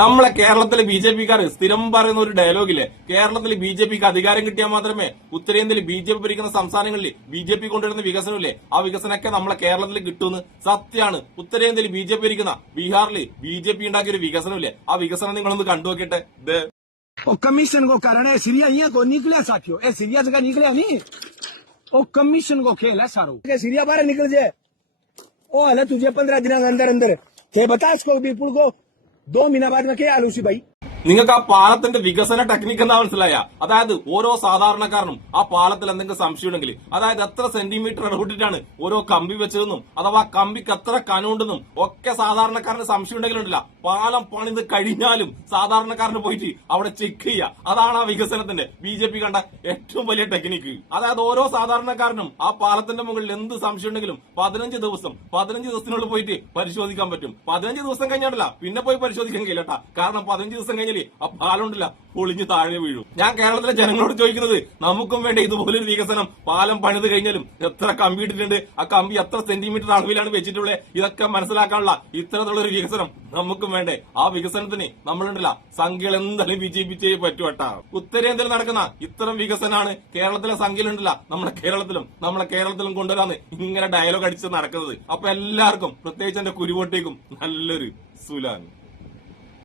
നമ്മളെ കേരളത്തിലെ ബി.ജെ.പിക്കാർ സ്ഥിരം പറയുന്ന ഒരു ഡയലോഗില്ലേ, കേരളത്തിൽ ബി.ജെ.പിക്ക് അധികാരം കിട്ടിയാൽ മാത്രമേ ഉത്തരേന്ത്യയിൽ ബി.ജെ.പി ഭരിക്കുന്ന സംസ്ഥാനങ്ങളിൽ ബി.ജെ.പി കൊണ്ടുവരുന്ന വികസനമില്ലേ, ആ വികസനമൊക്കെ നമ്മളെ കേരളത്തിൽ കിട്ടുമെന്ന്. സത്യമാണ്. ഉത്തരേന്ത്യയിൽ ബി.ജെ.പി ഭരിക്കുന്ന ബീഹാറിൽ ബി.ജെ.പി ഉണ്ടാക്കിയ ഒരു വികസനമില്ലേ, ആ വികസനം നിങ്ങളൊന്ന് കണ്ടുനോക്കിട്ടെ. कमीशन को कारण है सीरिया यहाँ को निकला साथियों, ए सीरिया से निकले नहीं, ओ कमीशन को खेल है सारो सीरिया बाहर निकल जाए। ओ हला तुझे 15 दिन अंदर अंदर थे बता इसको विपुल को 2 महीना बाद में क्या आलूसी भाई। നിങ്ങൾക്ക് ആ പാലത്തിന്റെ വികസന ടെക്നിക്ക് എന്താ മനസ്സിലായ? അതായത് ഓരോ സാധാരണക്കാരനും ആ പാലത്തിൽ എന്തെങ്കിലും സംശയം ഉണ്ടെങ്കിൽ, അതായത് എത്ര സെന്റിമീറ്റർ ഇടപെട്ടിട്ടാണ് ഓരോ കമ്പി വെച്ചതെന്നും അഥവാ കമ്പിക്ക് എത്ര കനമുണ്ടെന്നും ഒക്കെ സാധാരണക്കാരന് സംശയം ഉണ്ടെങ്കിലുണ്ടല്ല, പാലം പണിത് കഴിഞ്ഞാലും സാധാരണക്കാരന് പോയിട്ട് അവിടെ ചെക്ക് ചെയ്യുക. അതാണ് ആ വികസനത്തിന്റെ ബി.ജെ.പി കണ്ട ഏറ്റവും വലിയ ടെക്നിക്ക്. അതായത് ഓരോ സാധാരണക്കാരനും ആ പാലത്തിന്റെ മുകളിൽ എന്ത് സംശയം ഉണ്ടെങ്കിലും 15 ദിവസത്തിനുള്ളിൽ പോയിട്ട് പരിശോധിക്കാൻ പറ്റും. 15 ദിവസം കഴിഞ്ഞാലല്ല പിന്നെ പോയി പരിശോധിക്കാൻ കഴിയില്ലട്ടാ. കാരണം 15 ദിവസം കഴിഞ്ഞാൽ ആ പാലമുണ്ടല്ല പൊളിഞ്ഞ് താഴെ വീഴും. ഞാൻ കേരളത്തിലെ ജനങ്ങളോട് ചോദിക്കുന്നത്, നമുക്കും വേണ്ട ഇതുപോലൊരു വികസനം. പാലം പണിത് കഴിഞ്ഞാലും എത്ര കമ്പി ഇട്ടിട്ടുണ്ട്, ആ കമ്പി എത്ര സെന്റിമീറ്റർ അളവിലാണ് വെച്ചിട്ടുള്ളത്, ഇതൊക്കെ മനസ്സിലാക്കാനുള്ള ഇത്തരത്തിലുള്ള ഒരു വികസനം നമുക്കും വേണ്ടേ? ആ വികസനത്തിന് നമ്മളുണ്ടല്ല സംഖ്യകൾ എന്തായാലും വിജയിപ്പിച്ചേ പറ്റുവട്ടാ. ഉത്തരേന്ത്യയിൽ നടക്കുന്ന ഇത്തരം വികസനമാണ് കേരളത്തിലെ സംഖ്യയിലുണ്ടല്ല നമ്മളെ കേരളത്തിലും കൊണ്ടുവരാന്ന് ഇങ്ങനെ ഡയലോഗ് അടിച്ച് നടക്കുന്നത്. അപ്പൊ എല്ലാവർക്കും, പ്രത്യേകിച്ച് എന്റെ കുരുവോട്ടേക്കും നല്ലൊരു സുലാൻ.